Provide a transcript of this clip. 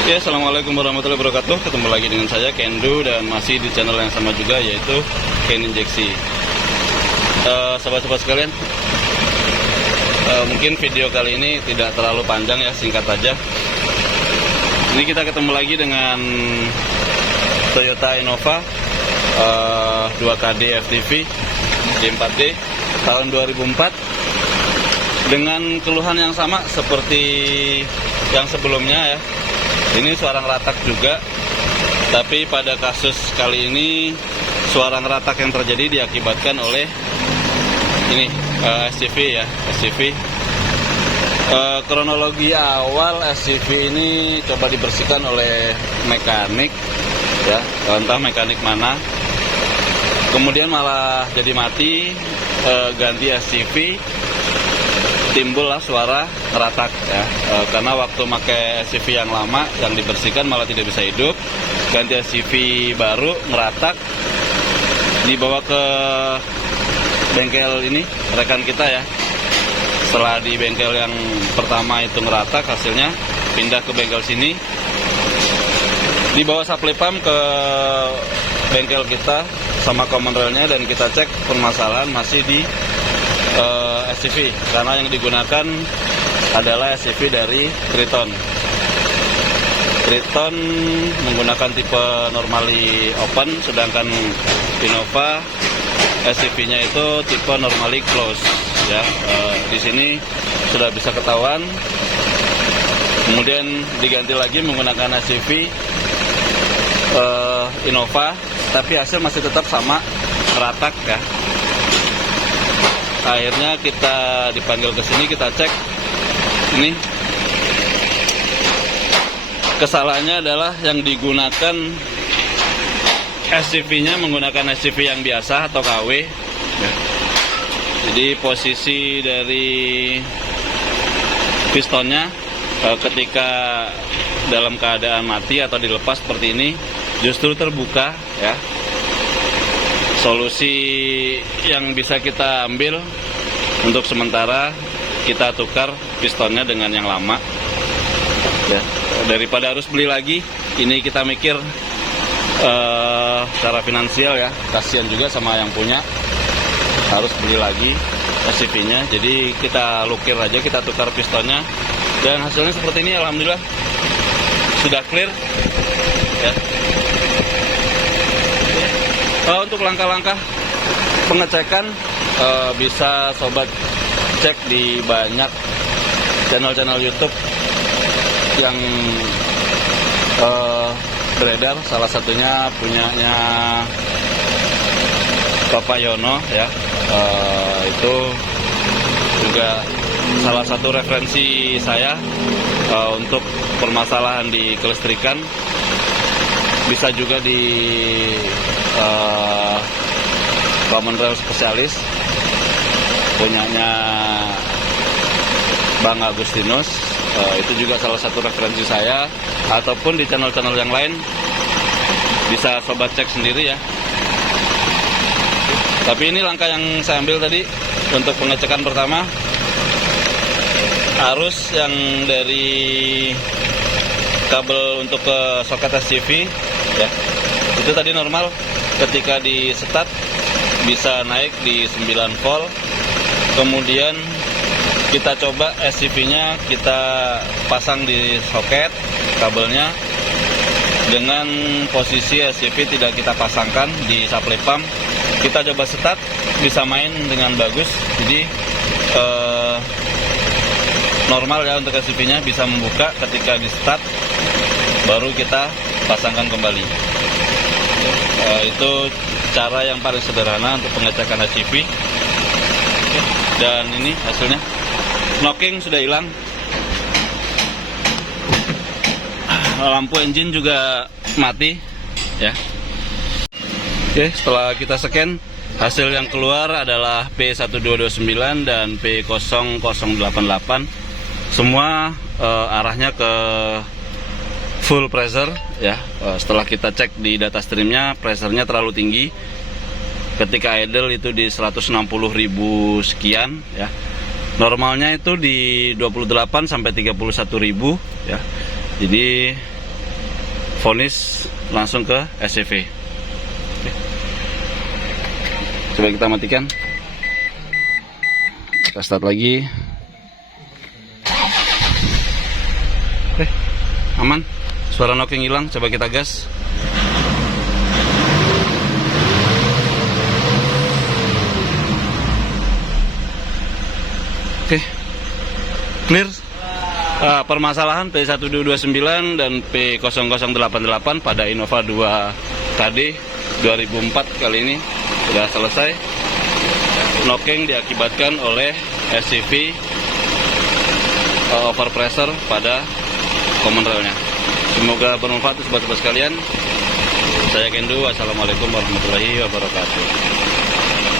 Oke, assalamualaikum warahmatullahi wabarakatuh. Ketemu lagi dengan saya Kendu dan masih di channel yang sama juga, yaitu Ken Injeksi. Sobat-sobat sekalian, mungkin video kali ini tidak terlalu panjang ya, singkat aja. Ini kita ketemu lagi dengan Toyota Innova 2KD FTV D4D tahun 2004 dengan keluhan yang sama seperti yang sebelumnya ya. Ini suara ngeratak juga, tapi pada kasus kali ini suara ngeratak yang terjadi diakibatkan oleh ini SCV ya, SCV. Kronologi awal SCV ini coba dibersihkan oleh mekanik ya, entah mekanik mana. Kemudian malah jadi mati, ganti SCV, timbullah suara ngeratak ya, karena waktu pakai SCV yang lama yang dibersihkan malah tidak bisa hidup, ganti SCV baru ngeratak, dibawa ke bengkel ini rekan kita ya. Setelah di bengkel yang pertama itu ngeratak, hasilnya pindah ke bengkel sini, dibawa supply pump ke bengkel kita sama common railnya, dan kita cek permasalahan masih di SCV, karena yang digunakan adalah SCV dari Triton. Triton menggunakan tipe normally open, sedangkan Innova SCV-nya itu tipe normally close ya. Di sini sudah bisa ketahuan. Kemudian diganti lagi menggunakan SCV Innova, tapi hasil masih tetap sama, ngeratak ya. Akhirnya kita dipanggil ke sini, kita cek. Ini kesalahannya adalah yang digunakan SCV-nya menggunakan SCV yang biasa atau KW ya. Jadi posisi dari pistonnya ketika dalam keadaan mati atau dilepas seperti ini justru terbuka ya. Solusi yang bisa kita ambil untuk sementara, kita tukar pistonnya dengan yang lama ya. Daripada harus beli lagi, ini kita mikir secara finansial ya, kasihan juga sama yang punya harus beli lagi SCV-nya. Jadi kita lukir aja, kita tukar pistonnya, dan hasilnya seperti ini. Alhamdulillah sudah clear ya. Untuk langkah-langkah pengecekan bisa sobat cek di banyak channel-channel YouTube yang beredar. Salah satunya punyanya Bapak Yono ya, itu juga salah satu referensi saya untuk permasalahan di kelistrikan. Bisa juga di common rail spesialis punyanya Bang Agustinus, itu juga salah satu referensi saya, ataupun di channel-channel yang lain bisa sobat cek sendiri ya. Tapi ini langkah yang saya ambil tadi untuk pengecekan pertama. Arus yang dari kabel untuk ke soket SCV ya, itu tadi normal. Ketika di start bisa naik di 9 volt. Kemudian kita coba SCV-nya kita pasang di soket kabelnya, dengan posisi SCV tidak kita pasangkan di supply pump. Kita coba start, bisa main dengan bagus. Jadi normal ya untuk SCV-nya, bisa membuka ketika di start, baru kita pasangkan kembali. Itu cara yang paling sederhana untuk pengecekan SCV. Dan ini hasilnya, knocking sudah hilang, lampu engine juga mati ya. Oke, setelah kita scan, hasil yang keluar adalah P1229 dan P0088. Semua arahnya ke full pressure ya. Setelah kita cek di data streamnya, pressernya terlalu tinggi. Ketika idle itu di 160.000 sekian ya. Normalnya itu di 28 sampai 31.000 ya. Jadi vonis langsung ke SCV. Oke. Coba kita matikan, kita start lagi. Oke, aman, suara knocking hilang. Coba kita gas. Oke, clear. Permasalahan P1229 dan P0088 pada Innova 2 KD 2004 kali ini sudah selesai. Knocking diakibatkan oleh SCV overpressure pada common railnya. Semoga bermanfaat sobat-sobat sekalian. Saya Kendu, wassalamualaikum warahmatullahi wabarakatuh.